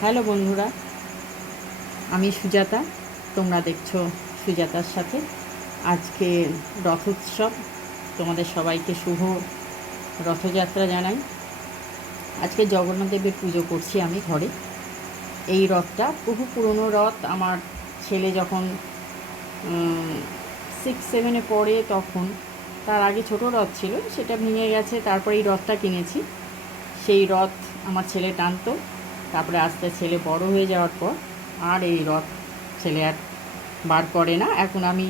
Hello বন্ধুরা, আমি সুজাতা, তোমরা দেখছ সুজাতার সাথে আজকে রথোৎসব তোমাদের সবাইকে শুভ রথযাত্রা জানাই। আজকে জগন্নাথ দেবের পুজো করছি আমি ঘরে। এই রথটা বহু পুরনো রথ। আমার ছেলে যখন সিক্স সেভেনে পড়ে তখন, তার আগে ছোট রথ ছিল, সেটা ভেঙে গেছে, তারপরে এই রথটা কিনেছি। সেই রথ আমার ছেলে টানতো। তারপরে আস্তে ছেলে বড় হয়ে যাওয়ার পর আর এই রথ ছেলে আর বার করে না। এখন আমি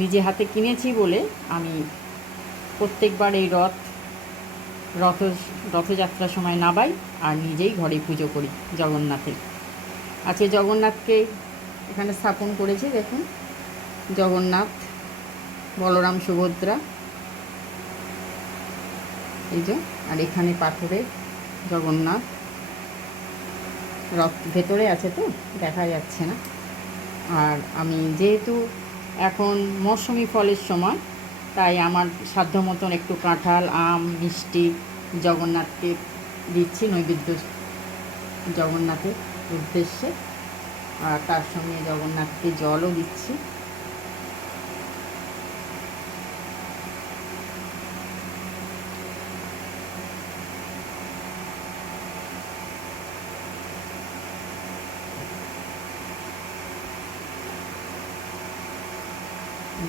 নিজে হাতে কিনেছি বলে আমি প্রত্যেকবার এই রথ রথ, রথযাত্রার সময় নাবাই আর নিজেই ঘরে পুজো করি জগন্নাথের আজকে জগন্নাথকে এখানে স্থাপন করেছি দেখুন। জগন্নাথ, বলরাম সুভদ্রা, এই যে, আর এখানে পাথরে জগন্নাথ। রথ ভেতরে আছে তো, দেখা যাচ্ছে না। আর আমি যেহেতু এখন মৌসুমি ফলের সময়, তাই আমার সাধ্য মতন একটু কাঁঠাল, আম, মিষ্টি জগন্নাথকে দিচ্ছি নৈবেদ্য জগন্নাথের উদ্দেশ্যে। আর তার সঙ্গে জগন্নাথকে জলও দিচ্ছি।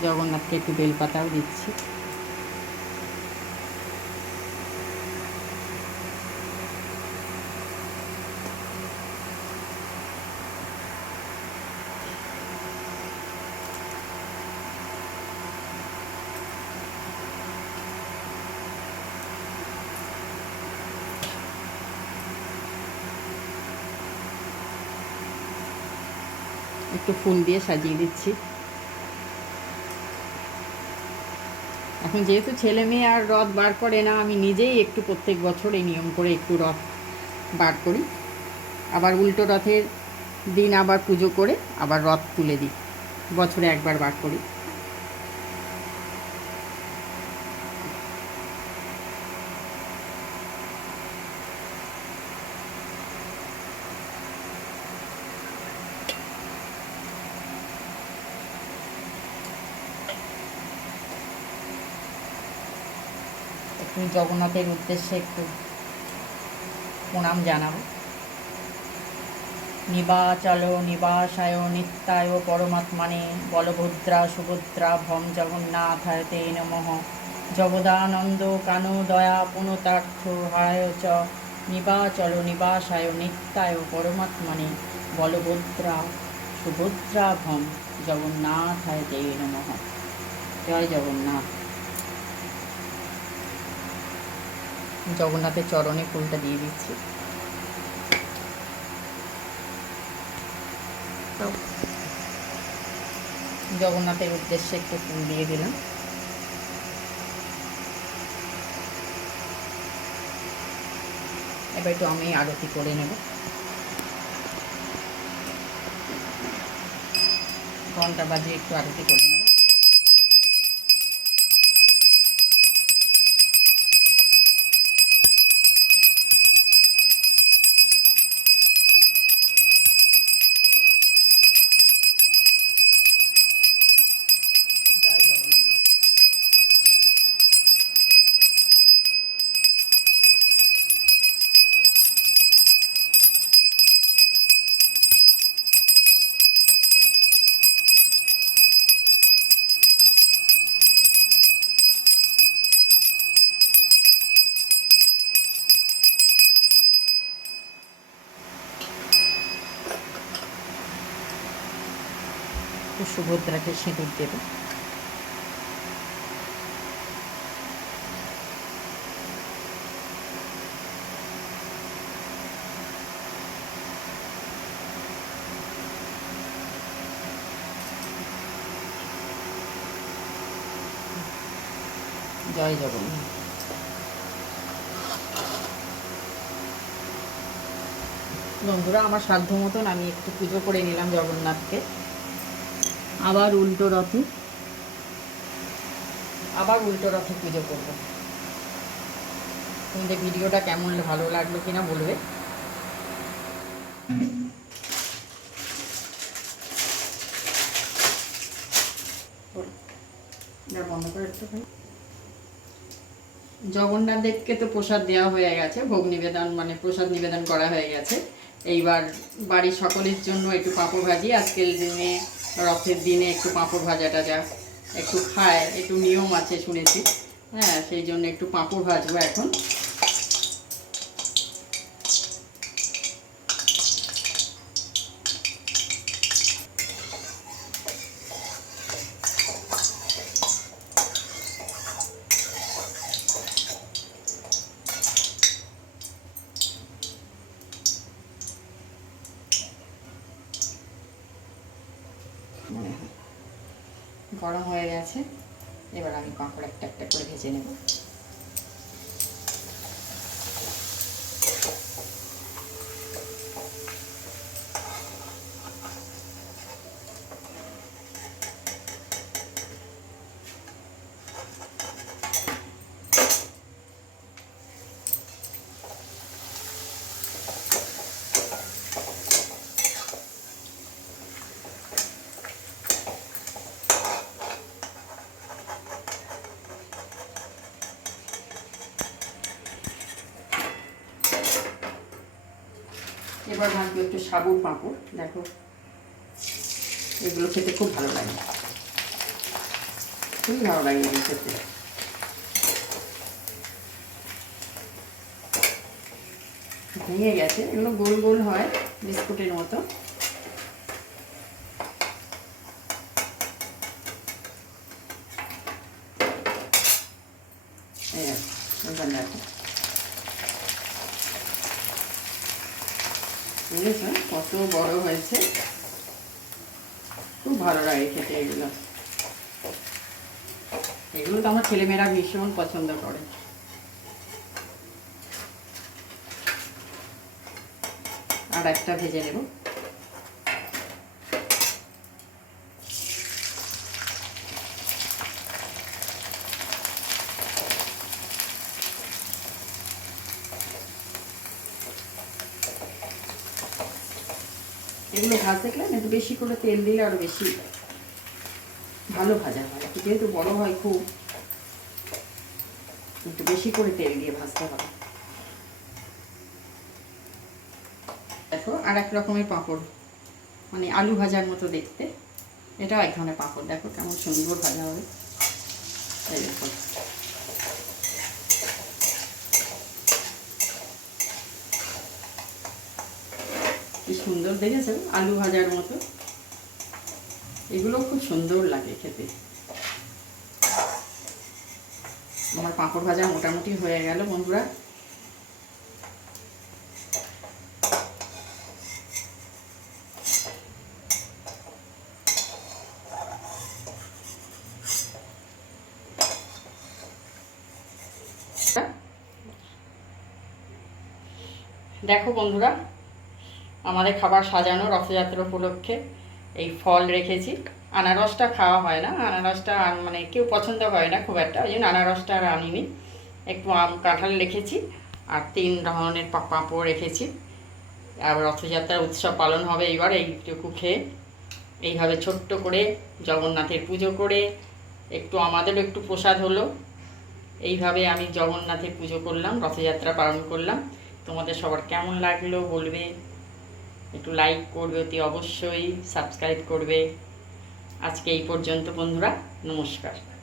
জগন্নাথকে একটু বেলপাতাও দিচ্ছি। একটু ফুল দিয়ে সাজিয়ে দিচ্ছি। এখন যেহেতু ছেলে মেয়ে আর রথ বার করে না, আমি নিজেই একটু প্রত্যেক বছর এই নিয়ম করে একটু রথ বার করি। আবার উল্টো রথের দিন আবার পুজো করে আবার রথ তুলে দিই, বছরে একবার বার করি। একটু জগন্নাথের উদ্দেশ্যে একটু প্রণাম জানাব। নিবাচল, নিবাসায়, নিত্যায় পরমাত্মানে বলভদ্রা, সুভদ্রা, ভম জগন্নাথায় তে নমঃ। জগদানন্দ কানো দয়া পুনতার্থ হারায় চ। নিবাচল, নিবাসায়, নিত্যায় পরমাত্মানে বলভদ্রা, সুভদ্রা, ভম জগন্নাথায় তে নমঃ। জয় জগন্নাথ। জগন্নাথের চরণে ফুলটা দিয়ে দিচ্ছি। জগন্নাথের উদ্দেশ্যে একটু ফুল দিয়ে দিলাম। এবার একটু আমি আরতি করে নেব। ঘণ্টা বাজিয়ে একটু আরতি করে নেব। একটু সুভদ্রাকে সিঁদুর দেবে। জয় জগন্নাথ। বন্ধুরা, আমার সাধ্য মতন আমি একটু পুজো করে নিলাম জগন্নাথকে। আবার উল্টো রথে। আবার উল্টো রথে পুজো করব। তোমাদের ভিডিওটা কেমন ভালো লাগল কিনা বলবে? বন্ধ করে একটু খাই। জগন্নাথ দেবকে তো প্রসাদ দেওয়া হয়ে গেছে ভোগ নিবেদন মানে প্রসাদ নিবেদন করা হয়ে গেছে। এইবার বাড়ির সকলের জন্য একটু পাঁপড় ভাজি আজকের দিনে রথের দিনে একটু পাঁপড় ভাজা টাজা, একটু খায়, একটু নিয়ম আছে শুনেছি। হ্যাঁ সেই জন্য একটু পাঁপড় ভাজবো এখন। গরম হয়ে গেছে। এবার আমি পাঁপড় একটা একটা করে ভেজে নেব। এবার ভাজবো একটু সাবু পাঁপড়, দেখো। এগুলো খেতে খুব ভালো লাগে। খুবই ভালো লাগে এগুলো খেতে। ভেঙে গেছে, এগুলো গোল গোল হয় বিস্কুটের মতো এই দেখো, এবার দেখো বুঝেছ কত বড় হয়েছে? খুব ভালো লাগে খেতে এগুলো। এগুলো তো আমার ছেলেমেয়েরা ভীষণ পছন্দ করে। আর একটা ভেজে নেব। এগুলো ভাজতে গেলে একটু বেশি করে তেল দিলে আরও বেশি ভালো ভাজা হয়। যেহেতু বড় হয় খুব, একটু বেশি করে তেল দিয়ে ভাজতে হবে। দেখো আর এক রকমের পাঁপড় মানে আলু ভাজার মতো দেখতে। এটাও এক ধরনের পাঁপড়, দেখো কেমন সুন্দর ভাজা হবে। দেখো। সুন্দর দেখেছ আলু ভাজার মতো। এগুলো খুব সুন্দর লাগে খেতে। আমার পাঁপড় ভাজা মোটামুটি হয়ে গেল, বন্ধুরা। দেখো, বন্ধুরা। আমাদের খাবার সাজানো রথযাত্রা উপলক্ষে এই ফল রেখেছি। আনারসটা খাওয়া হয় না, আনারসটা মানে কেউ পছন্দ হয় না খুব একটা, ওই জন্য আনারসটা আর আনিনি। একটু আম কাঁঠাল রেখেছি আর তিন ধরনের পাঁপড় রেখেছি। আর রথযাত্রার উৎসব পালন হবে এইবার এইটুকু খেয়ে। এইভাবে ছোট্ট করে জগন্নাথের পুজো করে একটু আমাদেরও একটু প্রসাদ হলো। এইভাবে আমি জগন্নাথের পুজো করলাম, রথযাত্রা পালন করলাম। তোমাদের সবার কেমন লাগল বলবে? একটু লাইক করবে অতি অবশ্যই সাবস্ক্রাইব করবে। আজকে এই পর্যন্ত বন্ধুরা নমস্কার।